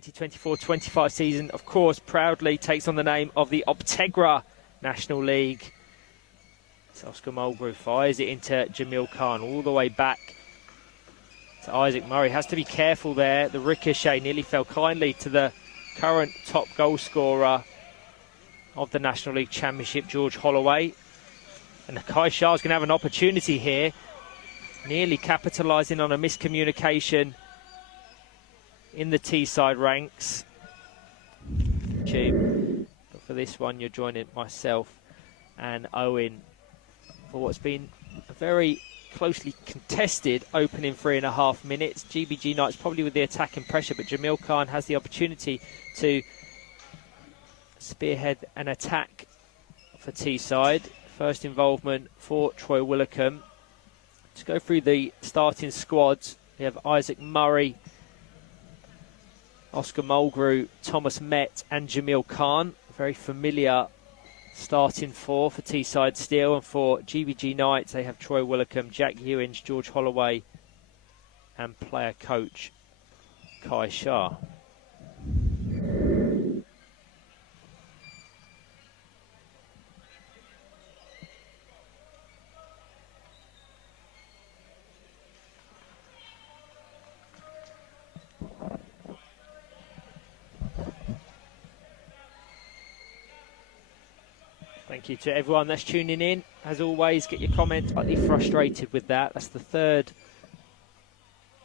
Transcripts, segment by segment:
2024-25 season, of course, proudly takes on the name of the Optegra National League. So Oscar Mulgrew fires it into Jamil Khan all the way back to Isaac Murray. Has to be careful there. The ricochet nearly fell kindly to the current top goal scorer of the National League Championship, George Holloway. And Kai Shah's going to have an opportunity here, nearly capitalising on a miscommunication in the Teesside ranks. But for this one, you're joining myself and Owen for what's been a very closely contested opening 3.5 minutes. GBG Knights probably with the attacking pressure, but Jamil Khan has the opportunity to spearhead an attack for Teesside. First involvement for Troy Willicombe. To go through the starting squads, we have Isaac Murray, Oscar Mulgrew, Thomas Met and Jamil Khan. Very familiar starting four for Teesside Steel. And for GBG Knights, they have Troy Willicombe, Jack Ewins, George Holloway and player coach Kai Shah. Thank you to everyone that's tuning in. As always, get your comments. Slightly frustrated with that. That's the third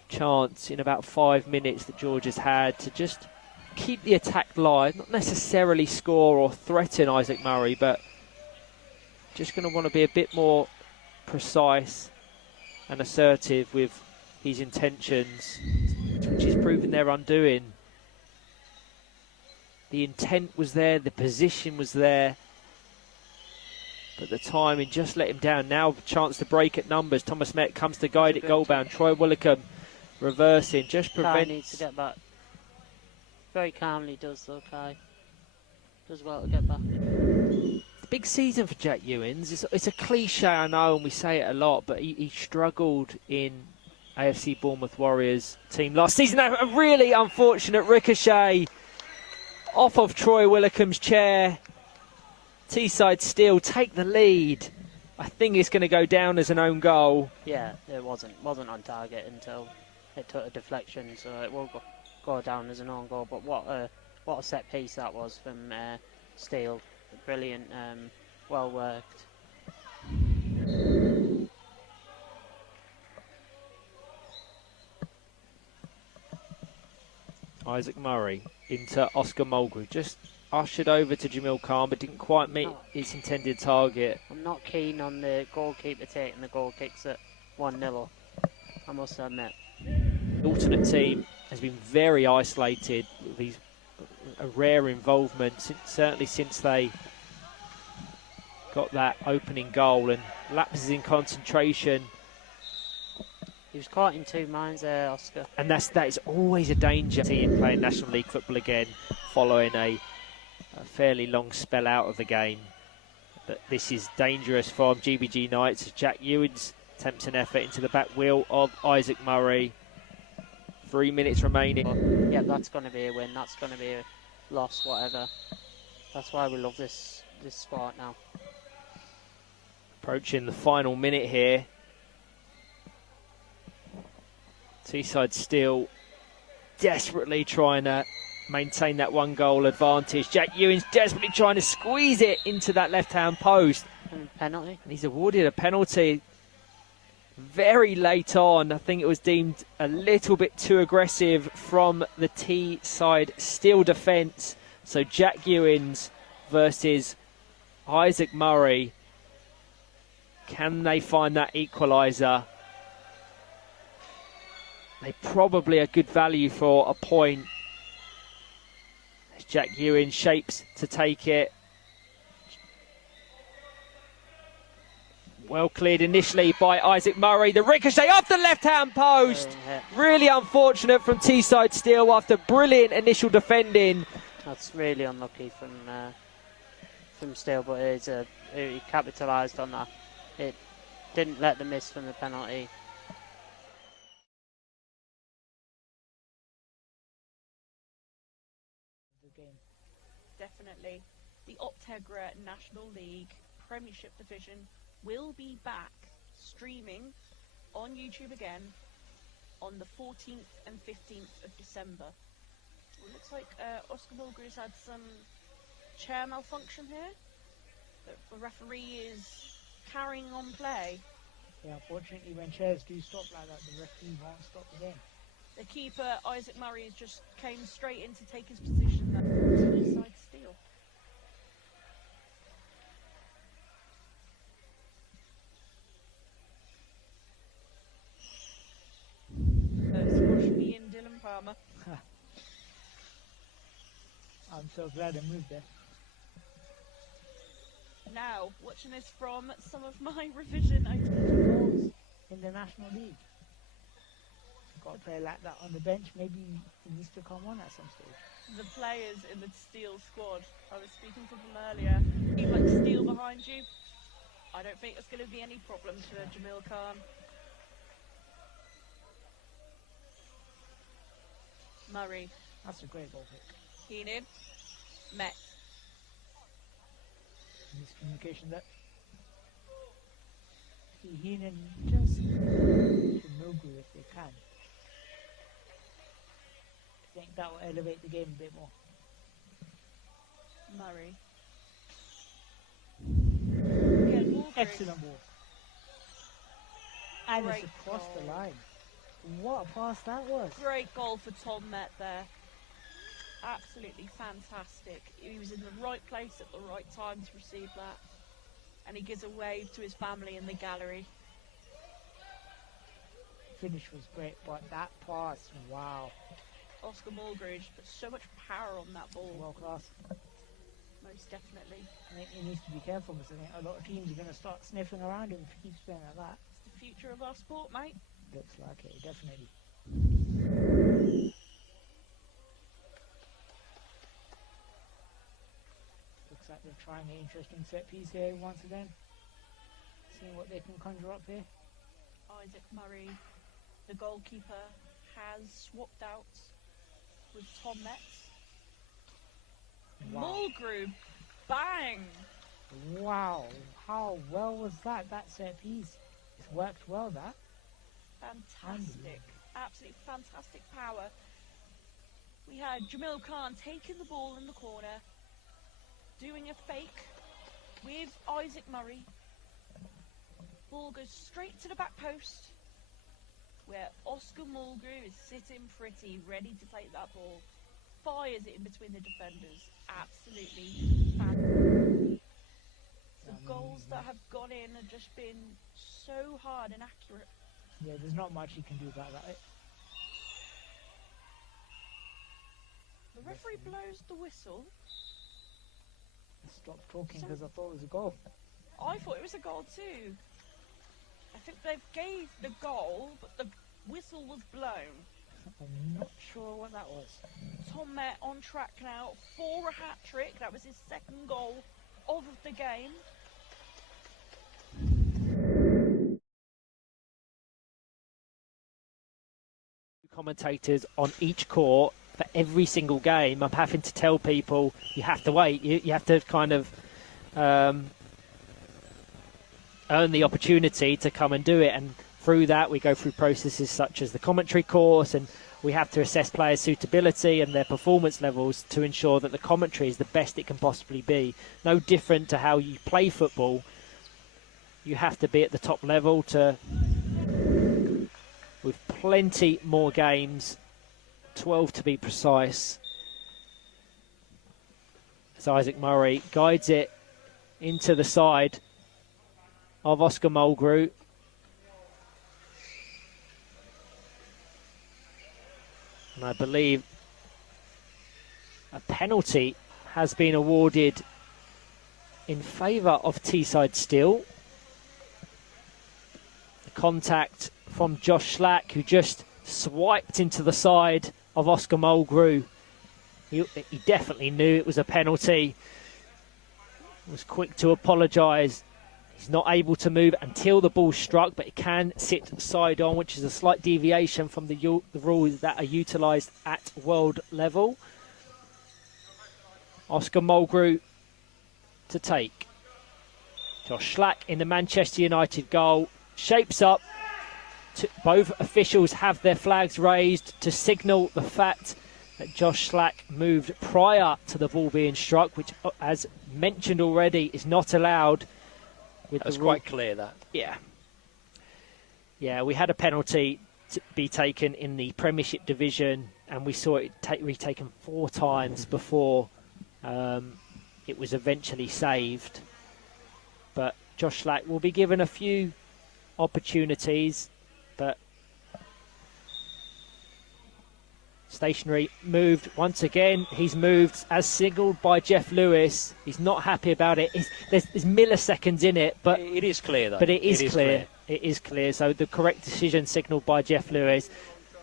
chance in about 5 minutes that George has had to just keep the attack live. Not necessarily score or threaten Isaac Murray, but just going to want to be a bit more precise and assertive with his intentions, which is proving their undoing. The intent was there, the position was there, but the timing just let him down. Now chance to break at numbers. Thomas Met comes to guide it goal-bound. Troy Willicombe reversing, just prevents. Kai needs to get back. Very calmly does though, Kai. Does well to get back. Big season for Jack Ewins. It's a cliche, I know, and we say it a lot, but he struggled in AFC Bournemouth Warriors team last season. A really unfortunate ricochet off of Troy Willicombe's chair. Teesside Steel take the lead. I think it's going to go down as an own goal. Yeah, it wasn't on target until it took a deflection, so it will go down as an own goal. But what a set piece that was from Steel. Brilliant, well worked. Isaac Murray into Oscar Mulgrew. Just ushered over to Jamil Khan, but didn't quite meet its intended target. I'm not keen on the goalkeeper taking the goal kicks at 1-0, I must admit. The alternate team has been very isolated with these, a rare involvement, certainly since they got that opening goal, and lapses in concentration. He was caught in two minds there, Oscar. And that is always a danger. Team playing National League football again, following a fairly long spell out of the game. But this is dangerous from GBG Knights as Jack Ewins attempts an effort into the back wheel of Isaac Murray. 3 minutes remaining. Yeah, that's going to be a win. That's going to be a loss, whatever. That's why we love this sport now. Approaching the final minute here. Teesside still desperately trying to maintain that 1-goal advantage. Jack Ewins desperately trying to squeeze it into that left-hand post. Penalty. And he's awarded a penalty very late on. I think it was deemed a little bit too aggressive from the Teesside Steel defence. So Jack Ewins versus Isaac Murray. Can they find that equaliser? They probably are good value for a point. As Jack Ewins shapes to take it. Well cleared initially by Isaac Murray. The ricochet off the left-hand post. Really unfortunate from Teesside Steel after brilliant initial defending. That's really unlucky from Steel, but he capitalised on that. It didn't let them miss from the penalty. the Optegra National League Premiership Division will be back streaming on YouTube again on the 14th and 15th of December. It looks like Oscar Mulgrew's had some chair malfunction here. The referee is carrying on play. Yeah, unfortunately, when chairs do stop like that, the referee won't stop the game. The keeper, Isaac Murray, has just came straight in to take his position at Teesside Steel. Squash me in Dylan Palmer. I'm so glad I moved there. Now, watching this from some of my revision items. In the National League. Got a player like that on the bench, maybe he needs to come on at some stage. The players in the Steel squad, I was speaking to them earlier. Team like Steel behind you, I don't think there's going to be any problem to Jamil Khan. Murray. That's a great goal kick. Heenan. Met. Miscommunication there. Heenan just should Mulgrew if they can. I think that will elevate the game a bit more. Murray. Yeah, Mulgrew. Excellent ball. And Great it's across goal. the line. What a pass that was. Great goal for Tom Met there. Absolutely fantastic. He was in the right place at the right time to receive that. And he gives a wave to his family in the gallery. Finish was great, but that pass, wow. Oscar Mulgrew just put so much power on that ball. World class. Most definitely. I think he needs to be careful because I think a lot of teams are going to start sniffing around him if he keeps playing like that. It's the future of our sport, mate. Looks like it, definitely. Looks like they're trying an interesting set piece here once again. Seeing what they can conjure up here. Isaac Murray, the goalkeeper, has swapped out with Tom Metz. Wow. Mulgrew, bang! Wow, how well was that? That set piece. It's worked well, that. Fantastic, absolutely fantastic power. We had Jamil Khan taking the ball in the corner, doing a fake with Isaac Murray. Ball goes straight to the back post, where Oscar Mulgrew is sitting pretty, ready to take that ball. Fires it in between the defenders. Absolutely fantastic. The goals that have gone in have just been so hard and accurate. Yeah, there's not much you can do about that. The referee blows the whistle. Stop talking because I thought it was a goal. I thought it was a goal too. I think they gave the goal, but the whistle was blown. I'm not sure what that was. Tom Met on track now for a hat-trick. That was his second goal of the game. Commentators on each court for every single game. I'm having to tell people you have to wait. You have to kind of earn the opportunity to come and do it, and through that we go through processes such as the commentary course, and we have to assess players' suitability and their performance levels to ensure that the commentary is the best it can possibly be. No different to how you play football. You have to be at the top level to, with plenty more games, 12 to be precise. As Isaac Murray guides it into the side of Oscar Mulgrew. And I believe a penalty has been awarded in favour of Teesside Steel. The contact from Josh Slack, who just swiped into the side of Oscar Mulgrew. He definitely knew it was a penalty. Was quick to apologise. He's not able to move until the ball struck, but he can sit side on, which is a slight deviation from the rules that are utilised at world level. Oscar Mulgrew to take. Josh Slack in the Manchester United goal. Shapes up. Both officials have their flags raised to signal the fact that Josh Slack moved prior to the ball being struck, which, as mentioned already, is not allowed. That's quite clear, that. Yeah. Yeah, we had a penalty to be taken in the Premiership division, and we saw it retaken 4 times before it was eventually saved. But Josh Slack will be given a few opportunities, but stationary moved once again. He's moved as signalled by Jeff Lewis. He's not happy about it. There's milliseconds in it, but it is clear, though. But it is clear. It is clear. So the correct decision signalled by Jeff Lewis.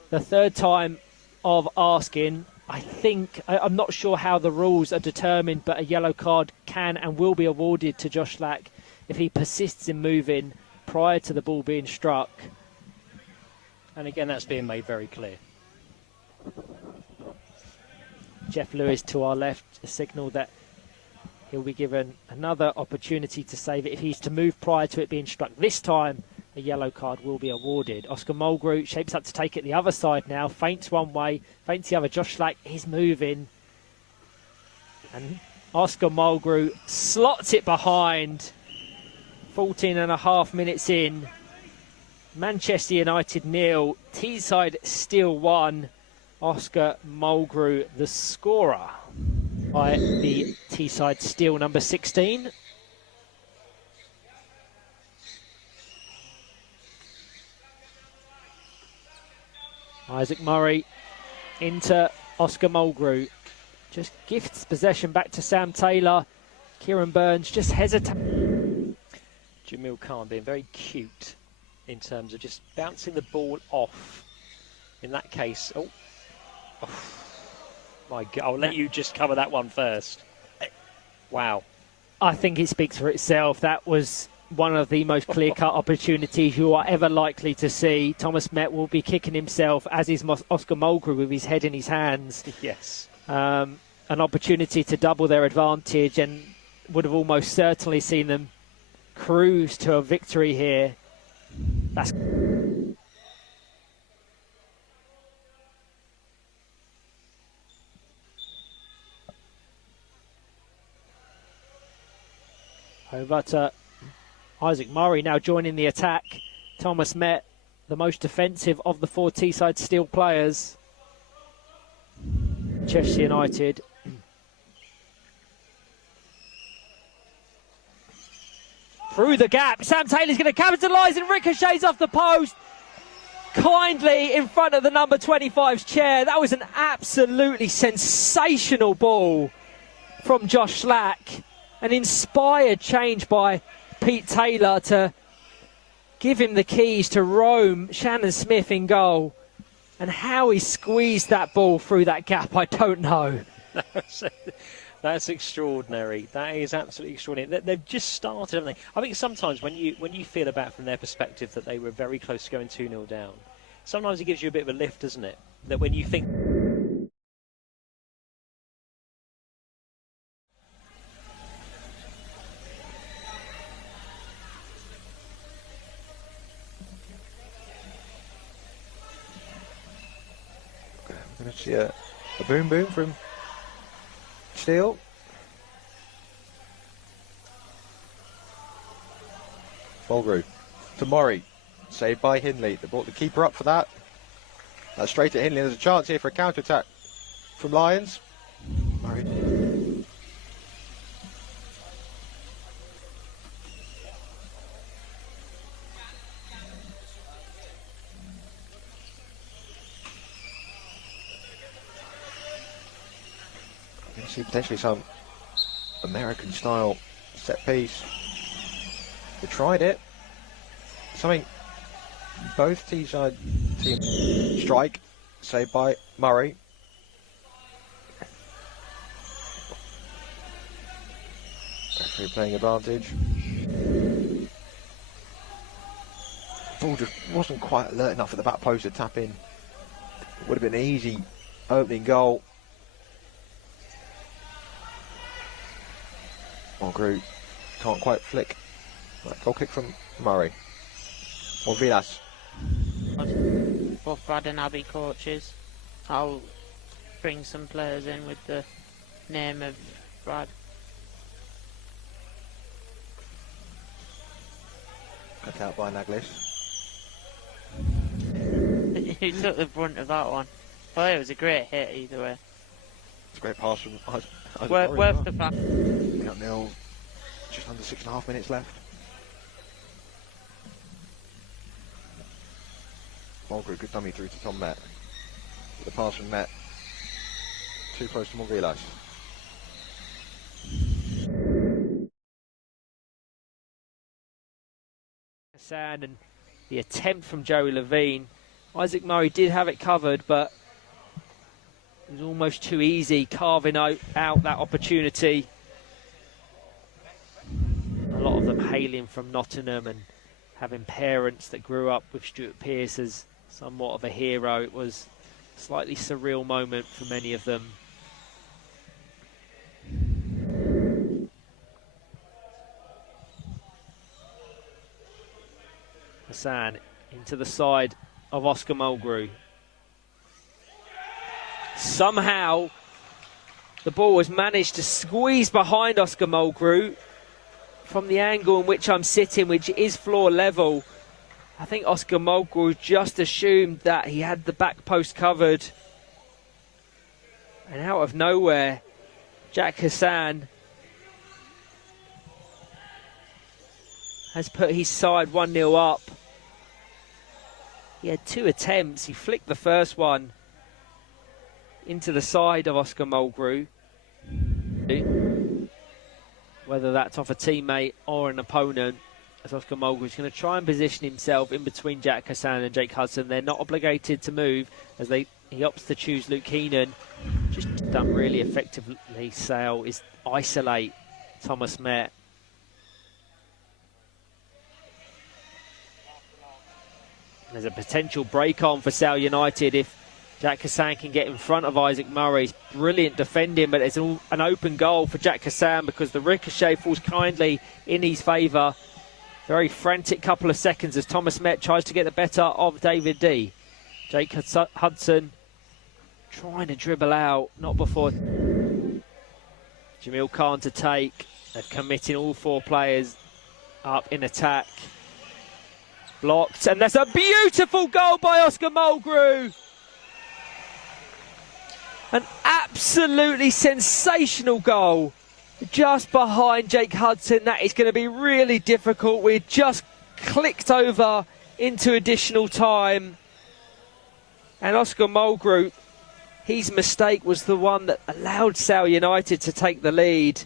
The third time of asking. I think, I'm not sure how the rules are determined, but a yellow card can and will be awarded to Josh Slack if he persists in moving prior to the ball being struck. And again, that's being made very clear. Jeff Lewis to our left, a signal that he'll be given another opportunity to save it if he's to move prior to it being struck. This time, a yellow card will be awarded. Oscar Mulgrew shapes up to take it the other side now. Feints one way, feints the other. Josh Slack is moving. And Oscar Mulgrew slots it behind. 14.5 minutes in. Manchester United 0. Teesside still 1. Oscar Mulgrew the scorer by the Teesside Steel number 16. Isaac Murray into Oscar Mulgrew. Just gifts possession back to Sam Taylor. Kieran Burns just hesitates. Jamil Khan being very cute in terms of just bouncing the ball off. In that case, oh my God, I'll let you just cover that one first. Wow. I think it speaks for itself. That was one of the most clear-cut opportunities you are ever likely to see. Thomas Met will be kicking himself, as is Oscar Mulgrew with his head in his hands. Yes. An opportunity to double their advantage and would have almost certainly seen them cruise to a victory here. That's over to Isaac Murray now joining the attack. Thomas Met, the most defensive of the 4 Teesside Steel players. Chester United. Through the gap, Sam Taylor's going to capitalise and ricochets off the post. Kindly in front of the number 25's chair. That was an absolutely sensational ball from Josh Slack. An inspired change by Pete Taylor to give him the keys to roam Shannon Smith in goal. And how he squeezed that ball through that gap, I don't know. That's extraordinary. That is absolutely extraordinary. They've just started, haven't they? I think sometimes when you feel about from their perspective that they were very close to going 2-0 down, sometimes it gives you a bit of a lift, doesn't it? That when you think... We're going to see a boom boom from Steele. Mulgrew to Murray, saved by Hindley. They brought the keeper up for that. That's straight at Hindley. There's a chance here for a counter-attack from Lions. Murray. See potentially some American style set piece. They tried it. Something both Teesside teams strike, saved by Murray. Referee playing advantage. Ball just wasn't quite alert enough at the back post to tap in. Would have been an easy opening goal. Mulgrew can't quite flick. Right, goal kick from Murray. Or Vilas. Both Brad and Abby coaches. I'll bring some players in with the name of Brad. Cut out by Naglis. He took the brunt of that one. But it was a great hit either way. It's a great pass from Isaac Worth Murray. the fact. 0-0, just under 6.5 minutes left. Mulgrew, good dummy through to Tom Met. The pass from Met. Too close to Morvilas. Hassan and the attempt from Joey Levine. Isaac Murray did have it covered, but it was almost too easy carving out that opportunity. A lot of them hailing from Nottingham and having parents that grew up with Stuart Pearce as somewhat of a hero. It was a slightly surreal moment for many of them. Hassan into the side of Oscar Mulgrew. Somehow the ball has managed to squeeze behind Oscar Mulgrew from the angle in which I'm sitting, which is floor level. I think Oscar Mulgrew just assumed that he had the back post covered, and out of nowhere Jack Hassan has put his side 1-0 up. He had 2 attempts. He flicked the first one into the side of Oscar Mulgrew. Whether that's off a teammate or an opponent, as Oscar Mulgrew is going to try and position himself in between Jack Hassan and Jake Hudson. They're not obligated to move as he opts to choose Luke Keenan. Just done really effectively, Sale, is isolate Thomas Met. There's a potential break on for Sale United if Jack Hassan can get in front of Isaac Murray. Brilliant defending, but it's an open goal for Jack Hassan because the ricochet falls kindly in his favour. Very frantic couple of seconds as Thomas Met tries to get the better of David D. Jake Hudson trying to dribble out, not before Jamil Khan to take. They're committing all 4 players up in attack. Blocked, and that's a beautiful goal by Oscar Mulgrew. An absolutely sensational goal. Just behind Jake Hudson. That is going to be really difficult. We just clicked over into additional time. And Oscar Mulgrew, his mistake was the one that allowed Sale United to take the lead.